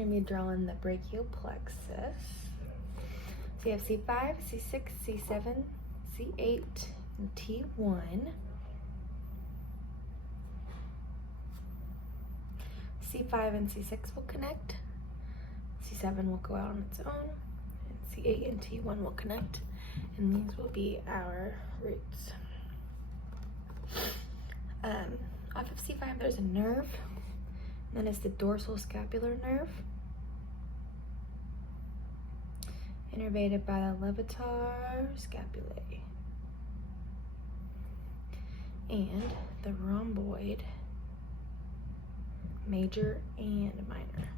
We're going to be drawing the brachial plexus. So you have C5, C6, C7, C8, and T1. C5 and C6 will connect. C7 will go out on its own. And C8 and T1 will connect. And these will be our roots. Off of C5 there's a nerve. And then it's the dorsal scapular nerve, innervated by the levator scapulae, and the rhomboid major and minor.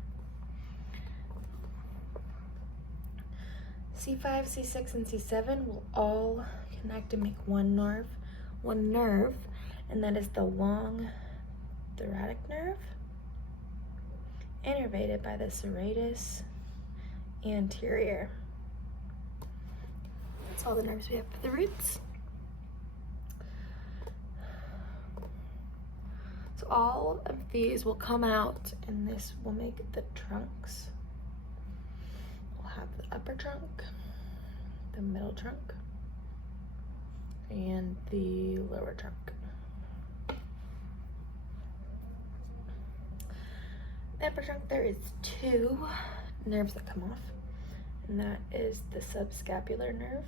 C5, C6, and C7 will all connect to make one nerve, and that is the long thoracic nerve, innervated by the serratus anterior. That's all the nerves we have for the roots. So all of these will come out, and this will make the trunks. We'll have the upper trunk, the middle trunk, and the lower trunk. The upper trunk, there is two nerves that come off, and that is the subscapular nerve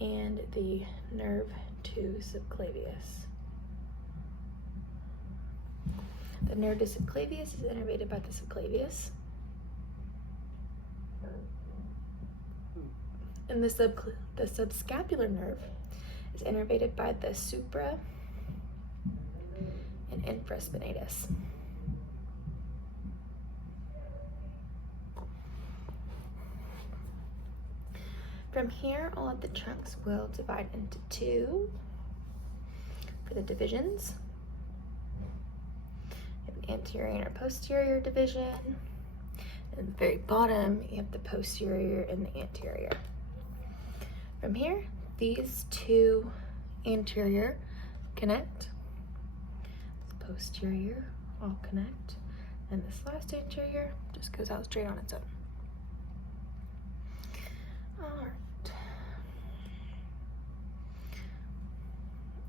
and the nerve 2 subclavius. The nerve 2 subclavius is innervated by the subclavius, and the subscapular nerve is innervated by the supra and infraspinatus. From here, all of the trunks will divide into two for the divisions. You have an anterior and a posterior division. And at the very bottom, you have the posterior and the anterior. From here, these two anterior connect. The posterior all connect. And this last anterior just goes out straight on its own. Alright.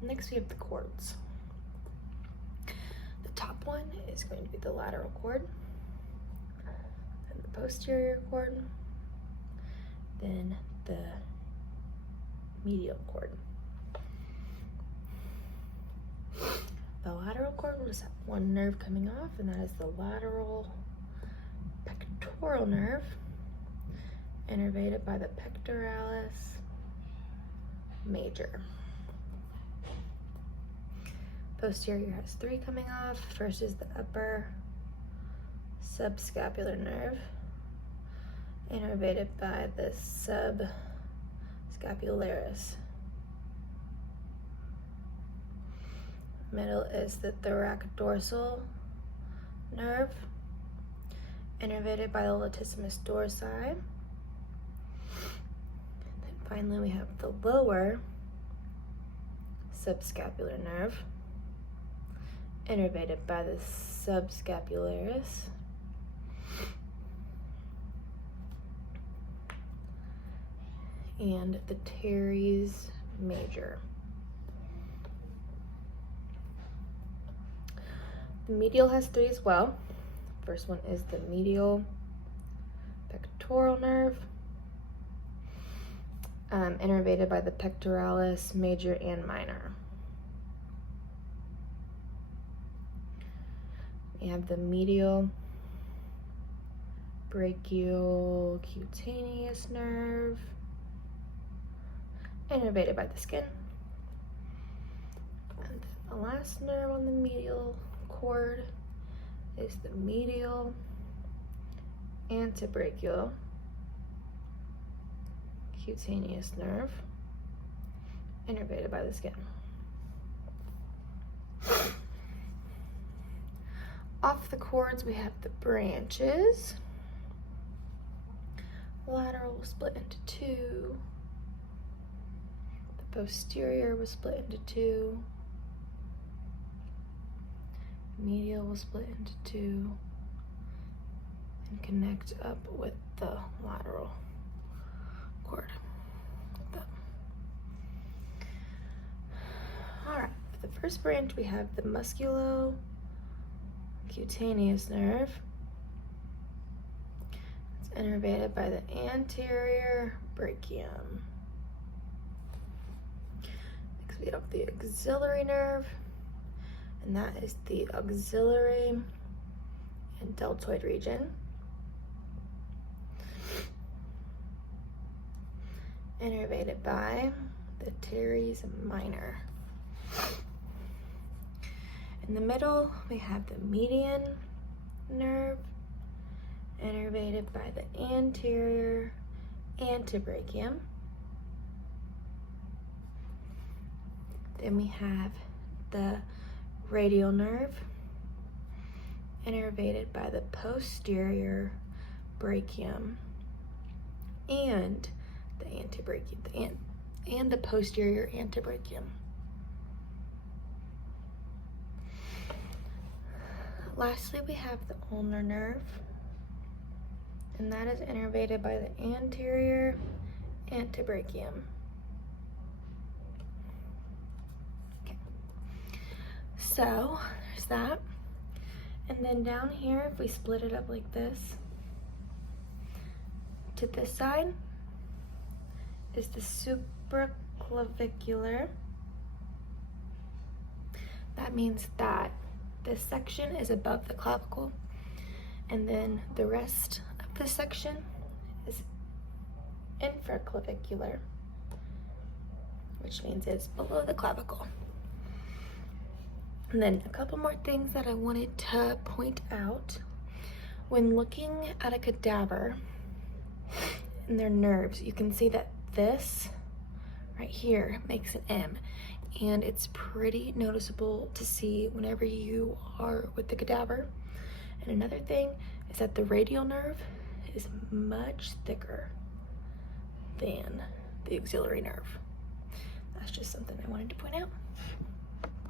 Next we have the chords. The top one is going to be the lateral chord, then the posterior chord, then the medial chord. The lateral chord will just have one nerve coming off, and that is the lateral pectoral nerve, innervated by the pectoralis major. Posterior has three coming off. First is the upper subscapular nerve, innervated by the subscapularis. Middle is the thoracodorsal nerve, innervated by the latissimus dorsi. Then finally we have the lower subscapular nerve, innervated by the subscapularis. And the teres major. The medial has three as well. First one is the medial pectoral nerve, innervated by the pectoralis major and minor. We have the medial brachial cutaneous nerve, innervated by the skin. And the last nerve on the medial cord is the medial antebrachial cutaneous nerve, innervated by the skin. Off the cords, we have the branches. Lateral will split into two. The posterior will split into two. Medial will split into two. and connect up with the lateral cord. Alright, for the first branch we have the musculocutaneous nerve. It's innervated by the anterior brachium. Next we have the axillary nerve, and that is the axillary and deltoid region. Innervated by the teres minor. In the middle, we have the median nerve, innervated by the anterior antebrachium. Then we have the radial nerve, innervated by the posterior brachium and the antebrachium, and the posterior antebrachium. Lastly, we have the ulnar nerve, and that is innervated by the anterior antebrachium. Okay. So there's that. And then down here, if we split it up like this, to this side is the supraclavicular. That means that this section is above the clavicle, and then the rest of this section is infraclavicular, which means it's below the clavicle. And then a couple more things that I wanted to point out. When looking at a cadaver and their nerves, you can see that this right here makes an M, and it's pretty noticeable to see whenever you are with the cadaver. And another thing is that the radial nerve is much thicker than the axillary nerve. That's just something I wanted to point out.